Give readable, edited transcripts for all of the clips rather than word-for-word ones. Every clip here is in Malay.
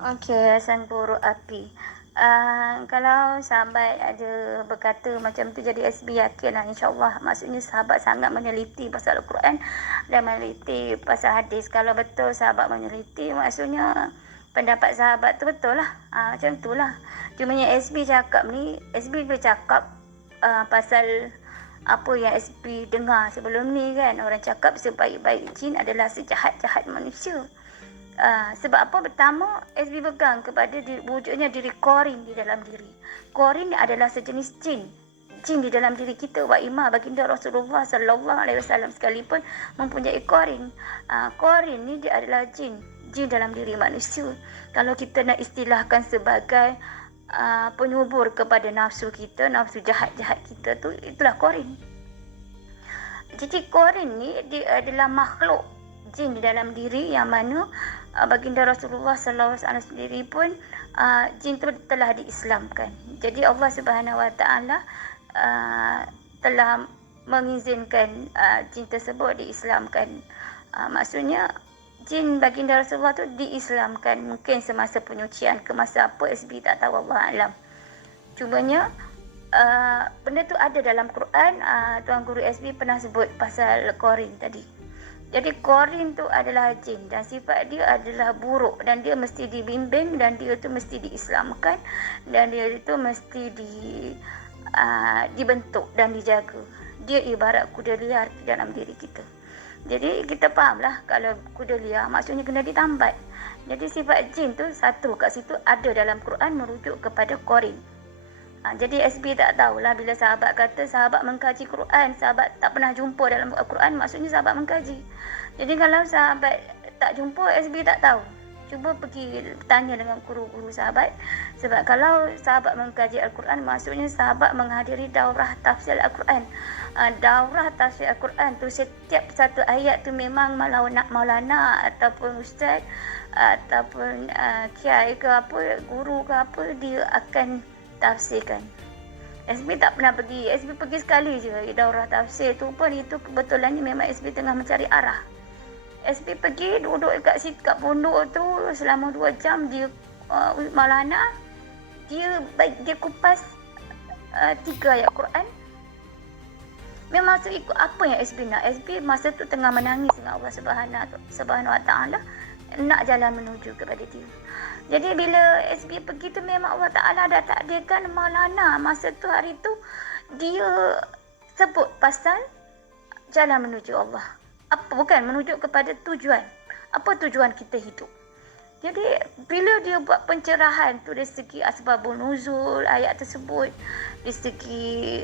Okey, Hasan Guru Api. Kalau sahabat ada berkata macam tu jadi SB, yakinlah insya-Allah. Maksudnya sahabat sangat meneliti pasal Al-Quran dan meneliti pasal hadis. Kalau betul sahabat meneliti, maksudnya pendapat sahabat tu betul lah. Macam tu lah. Cumanya SB cakap ni, SB bercakap pasal apa yang SB dengar sebelum ni kan. Orang cakap sebaik-baik jin adalah sejahat-jahat manusia. Sebab apa? Pertama, SB pegang kepada wujudnya diri korin di dalam diri. Korin adalah sejenis jin. Jin di dalam diri kita. Wa imma baginda Rasulullah sallallahu alaihi wasallam sekalipun mempunyai korin. Korin ni dia adalah jin. Jin dalam diri manusia. Kalau kita nak istilahkan sebagai penyubur kepada nafsu kita, nafsu jahat-jahat kita tu, itulah korin. Jadi korin ni dia adalah makhluk jin di dalam diri yang mana baginda Rasulullah sallallahu alaihi wasallam sendiri pun jin tu telah diislamkan. Jadi Allah Subhanahu Wa Taala telah mengizinkan jin tersebut diislamkan. Maksudnya jin baginda Rasulullah tu diislamkan, mungkin semasa penyucian ke masa apa SB tak tahu, Allah alam. Cumanya benda tu ada dalam Quran. Tuan Guru SB pernah sebut pasal korin tadi. Jadi korin tu adalah jin dan sifat dia adalah buruk dan dia mesti dibimbing dan dia tu mesti diislamkan dan dia itu mesti dibentuk dan dijaga. Dia ibarat kuda liar di dalam diri kita. Jadi kita fahamlah kalau kuda liar maksudnya kena ditambat. Jadi sifat jin tu satu kat situ ada dalam Quran merujuk kepada korin. Jadi SB tak tahulah bila sahabat kata sahabat mengkaji Quran, sahabat tak pernah jumpa dalam Al-Quran, maksudnya sahabat mengkaji. Jadi kalau sahabat tak jumpa, SB tak tahu. Cuba pergi tanya dengan guru-guru sahabat. Sebab kalau sahabat mengkaji Al-Quran, maksudnya sahabat menghadiri daurah tafsir Al-Quran. Daurah tafsir Al-Quran tu setiap satu ayat tu memang maulana ataupun ustaz ataupun kiai ke apa, guru ke apa, dia akan tafsirkan. SB tak pernah pergi. SB pergi sekali je daurah tafsir tu pun, itu kebetulannya memang SB tengah mencari arah. SB pergi duduk kat pondok tu selama 2 jam. Dia Maulana dia kupas 3 ayat Quran. Memang tu ikut apa yang SB nak. SB masa tu tengah menangis dengan Allah Subhanahu Wa Taala, nak jalan menuju kepada dia. Jadi bila SB pergi tu memang Allah Ta'ala dah takdirkan Maulana masa tu, hari tu dia sebut pasal jalan menuju Allah. Bukan menuju kepada tujuan. Apa tujuan kita hidup. Jadi bila dia buat pencerahan tu dari segi asbabun nuzul ayat tersebut, dari segi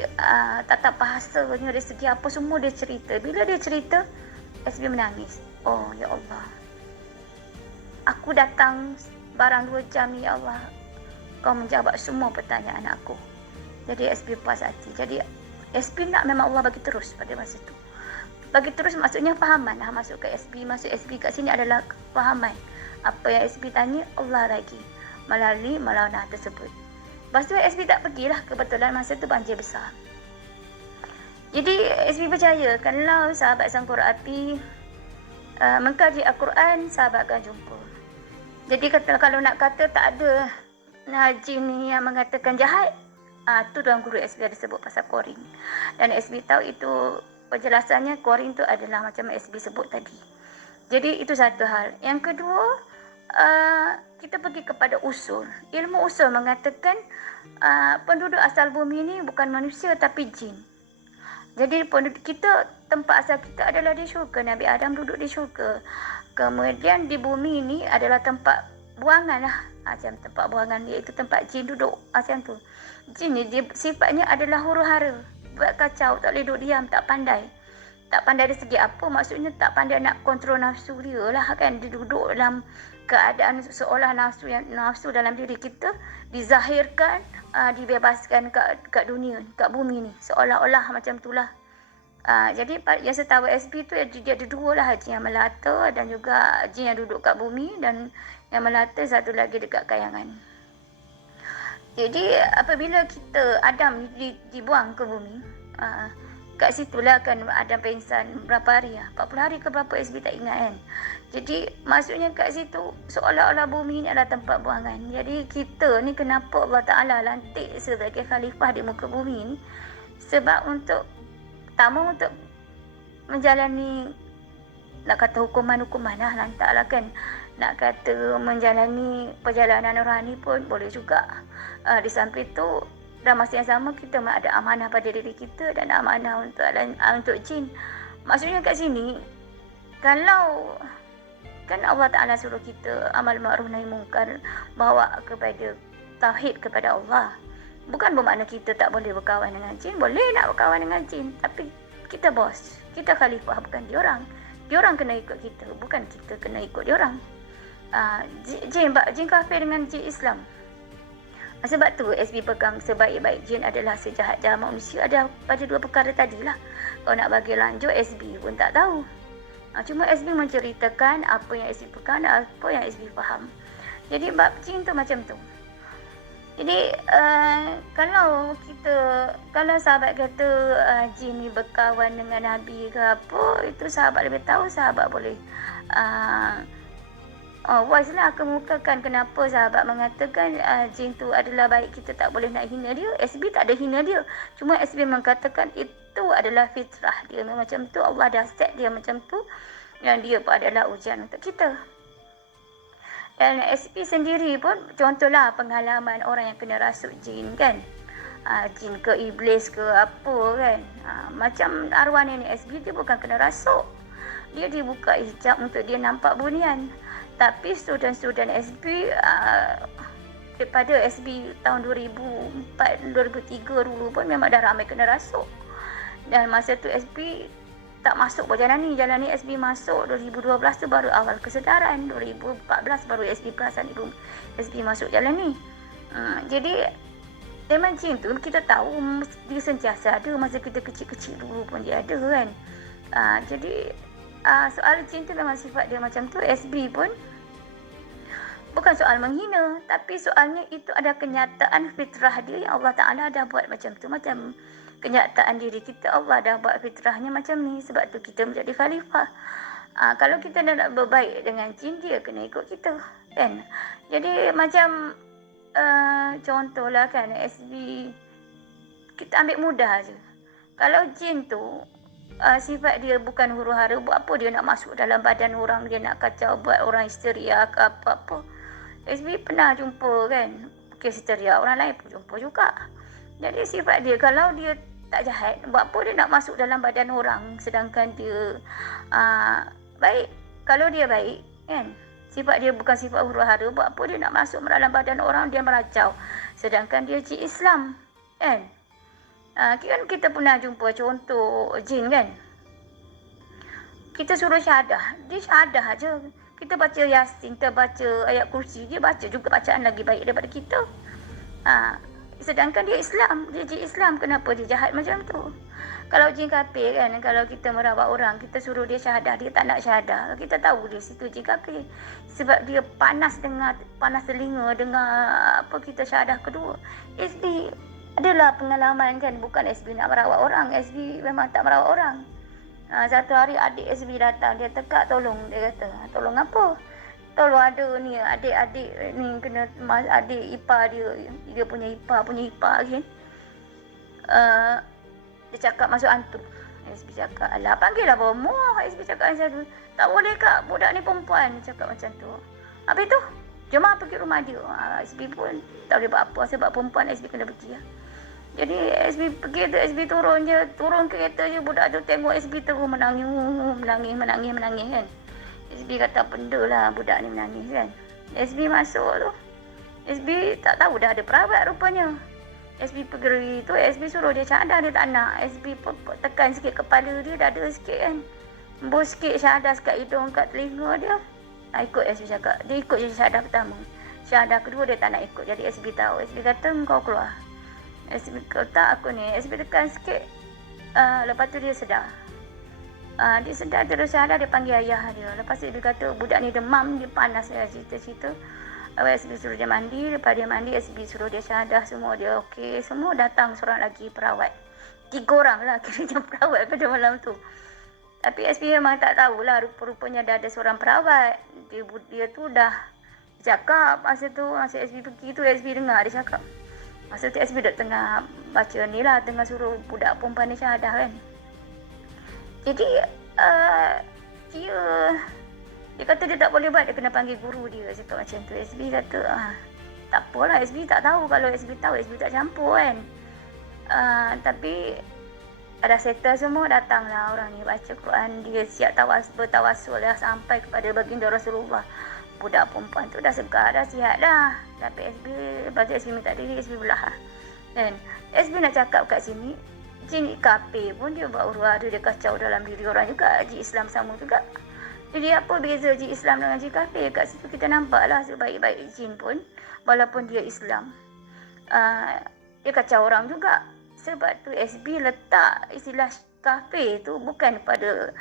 tata bahasanya, dari segi apa semua dia cerita. Bila dia cerita, SB menangis. Oh ya Allah, aku datang barang 2 jam ni, ya Allah, kau menjawab semua pertanyaan aku. Jadi SB puas hati. Jadi SB nak memang Allah bagi terus pada masa tu. Bagi terus maksudnya fahaman lah masuk ke SB. Masuk SB kat sini adalah fahaman. Apa yang SB tanya, Allah bagi melalui Maulana tersebut. Lepas tu SB tak pergilah, kebetulan masa tu banjir besar. Jadi SB percaya kalau sahabat Sang Guru Api mengkaji Al-Quran, sahabat akan jumpa. Jadi kalau nak kata tak ada jin ni yang mengatakan jahat, tu Tuan Guru SB ada sebut pasal korin. Dan SB tahu itu penjelasannya, korin tu adalah macam SB sebut tadi. Jadi itu satu hal. Yang kedua, kita pergi kepada usul. Ilmu usul mengatakan penduduk asal bumi ni bukan manusia tapi jin. Jadi penduduk kita, tempat asal kita adalah di syurga. Nabi Adam duduk di syurga. Kemudian di bumi ni adalah tempat buangan lah. Macam tempat buangan, iaitu tempat jin duduk macam tu. Jin ni dia sifatnya adalah huru-hara. Buat kacau, tak boleh duduk diam, tak pandai. Tak pandai dari segi apa? Maksudnya tak pandai nak kontrol nafsu dia lah kan. Dia duduk dalam keadaan seolah nafsu dalam diri kita dizahirkan, dibebaskan kat dunia, kat bumi ni. Seolah-olah macam itulah. Jadi yang saya tahu SB tu dia ada 2 lah, jin yang melata dan juga jin yang duduk kat bumi, dan yang melata satu lagi dekat kayangan. Jadi apabila kita Adam dibuang ke bumi, kat situlah kan Adam pengsan berapa hari 40 hari ke berapa, SB tak ingat kan. Jadi maksudnya kat situ seolah-olah bumi ni adalah tempat buangan. Jadi kita ni kenapa Allah Ta'ala lantik sebagai khalifah di muka bumi ni, sebab untuk pertama untuk menjalani, nak kata hukuman-hukuman lah, lantaklah kan. Nak kata menjalani perjalanan rohani pun boleh juga. Di samping tu, dalam masa yang sama kita ada amanah pada diri kita dan amanah untuk jin. Maksudnya kat sini, kalau kan Allah Ta'ala suruh kita amal ma'ruf nahi mungkar, bawa kepada tauhid kepada Allah. Bukan bermakna kita tak boleh berkawan dengan jin, boleh nak berkawan dengan jin, tapi kita bos, kita khalifah, bukan diorang. Diorang kena ikut kita, bukan kita kena ikut diorang. Jin kafir dengan jin Islam. Sebab tu SB pegang sebaik-baik jin adalah sejahat-jahat manusia ada pada dua perkara tadilah. Kalau nak bagi lanjut, SB pun tak tahu. Cuma SB menceritakan apa yang SB pegang dan apa yang SB faham. Jadi bab jin tu macam tu. Jadi kalau sahabat kata jin ni berkawan dengan Nabi ke apa, itu sahabat lebih tahu, sahabat boleh wise lah kemukakan kenapa sahabat mengatakan jin tu adalah baik, kita tak boleh nak hina dia. SB tak ada hina dia, cuma SB mengatakan itu adalah fitrah dia macam tu, Allah dah set dia macam tu, yang dia pun adalah ujian untuk kita. Dan SB sendiri pun contohlah pengalaman orang yang kena rasuk jin kan, jin ke iblis ke apa kan, macam arwah nenek SB dia bukan kena rasuk, dia dibuka hijab untuk dia nampak bunian. Tapi student-student SB daripada SB tahun 2004, 2003 dulu pun memang dah ramai kena rasuk. Dan masa tu SB tak masuk jalan ni SB masuk 2012 tu baru awal kesedaran, 2014 baru SB perasan SB masuk jalan ni. Jadi memang jin tu kita tahu dia sentiasa ada, masa kita kecil-kecil dulu pun dia ada kan. Jadi soal jin tu memang sifat dia macam tu. SB pun bukan soal menghina, tapi soalnya itu ada kenyataan fitrah dia yang Allah Ta'ala dah buat macam tu. Macam kenyataan diri kita, Allah dah buat fitrahnya macam ni, sebab tu kita menjadi khalifah. Kalau kita nak berbaik dengan jin, dia kena ikut kita kan. Jadi macam contohlah kan, SB kita ambil mudah je. Kalau jin tu sifat dia bukan huru-hara, buat apa dia nak masuk dalam badan orang, dia nak kacau, buat orang histeria ke apa-apa. SB pernah jumpa kan, kes histeria orang lain pun jumpa juga. Jadi sifat dia, kalau dia tak jahat, buat apa dia nak masuk dalam badan orang, sedangkan dia baik. Kalau dia baik kan, sifat dia bukan sifat huru-hara, buat apa dia nak masuk dalam badan orang, dia meracau, sedangkan dia jin Islam kan. Kan kita pernah jumpa contoh jin kan, kita suruh syahadah, dia syahadah aja. Kita baca Yasin, kita baca ayat kursi, dia baca juga bacaan lagi baik daripada kita. Sedangkan dia Islam, dia jin Islam, kenapa dia jahat macam tu? Kalau jin kafir kan, kalau kita merawat orang, kita suruh dia syahadah, dia tak nak syahadah, kita tahu dia situ jin kafir. Sebab dia panas telinga dengar apa kita syahadah kedua. SB adalah pengalaman kan, bukan SB nak merawat orang, SB memang tak merawat orang. Satu hari adik SB datang, dia tekak tolong, dia kata, tolong apa? Tolong ada ni, adik-adik ni kena, adik ipar dia punya ipar kan. Dia cakap masuk hantu. SB cakap, alah panggil lah bomoh. SB cakap macam tu. Tak boleh kak, budak ni perempuan, cakap macam tu. Habis tu, jom pergi rumah dia. SB pun tak boleh buat apa, sebab perempuan SB kena pergi lah. Jadi SB pergi tu, SB turun kereta je, budak tu tengok SB terus menangis kan. SB kata benda lah budak ni menangis kan. SB masuk tu, SB tak tahu dah ada perawat rupanya. SB pergi tu, SB suruh dia syahadah, dia tak nak. SB tekan sikit kepala dia, dada sikit kan, embus sikit syahadah kat hidung, kat telinga dia. Ikut SB cakap, dia ikut je syahadah pertama. Syahadah kedua dia tak nak ikut. Jadi SB tahu, SB kata kau keluar. SB kata aku ni, SB tekan sikit, lepas tu dia sedar. Dia sedar, terus syahadah, dia panggil ayah dia. Lepas tu SB kata budak ni demam, dia panas dia cerita-cerita. SB suruh dia mandi, lepas dia mandi SB suruh dia syahadah, semua dia okey, semua datang seorang lagi perawat. 3 orang lah kiranya perawat pada malam tu. Tapi SB memang tak tahulah, rupa-rupanya dah ada seorang perawat. Dia tu dah cakap masa SB pergi tu, SB dengar dia cakap. Masa tu SB dah tengah baca ni lah, tengah suruh budak perempuan ni syahadah kan. Jadi dia kata dia tak boleh buat, dia kena panggil guru dia, cakap macam tu. SB kata tak apalah, SB tak tahu, kalau SB tahu SB tak campur kan. Tapi ada settle semua, datanglah orang ni baca Quran, dia siap bertawasul dah sampai kepada baginda Rasulullah. Budak perempuan tu dah segar dah, sihat dah. Tapi baca SB minta diri, SB belah kan. SB nak cakap kat sini, jin kafir pun dia buat huru-hara, dia kacau dalam diri orang juga, jin Islam sama juga. Jadi apa beza jin Islam dengan jin kafir? Kat situ kita nampaklah sebaik-baik jin pun, walaupun dia Islam, dia kacau orang juga. Sebab tu SB letak istilah kafir tu bukan pada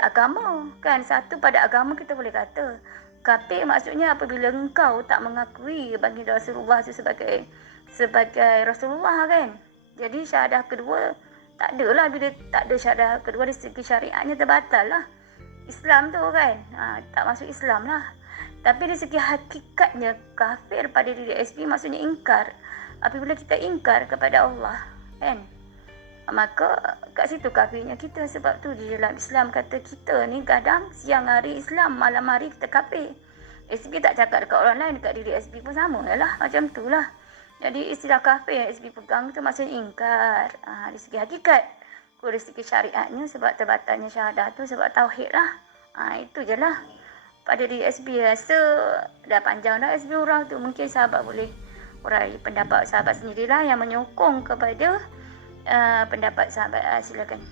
agama kan. Satu, pada agama kita boleh kata kafir maksudnya apabila engkau tak mengakui baginda Rasulullah tu sebagai Rasulullah kan. Jadi syahadah kedua tak adalah, bila tak ada syahadah kedua dari segi syariatnya terbatal lah Islam tu kan. Tak masuk Islam lah. Tapi dari segi hakikatnya kafir pada diri SB maksudnya ingkar. Apabila kita ingkar kepada Allah kan, maka kat situ kafirnya kita. Sebab tu di dalam Islam kata kita ni kadang siang hari Islam, malam hari kita kafir. SB tak cakap dekat orang lain, dekat diri SB pun sama lah, macam tu lah. Jadi istilah kafir yang SB pegang tu maksudnya ingkar dari segi hakikat. Dari segi syariatnya sebab terbatalnya syahadah tu sebab tauhid lah. Itu je lah pada diri SB. Rasa dah panjang dah SB orang tu, mungkin sahabat boleh urai pendapat sahabat sendirilah yang menyokong kepada pendapat sahabat. Silakan.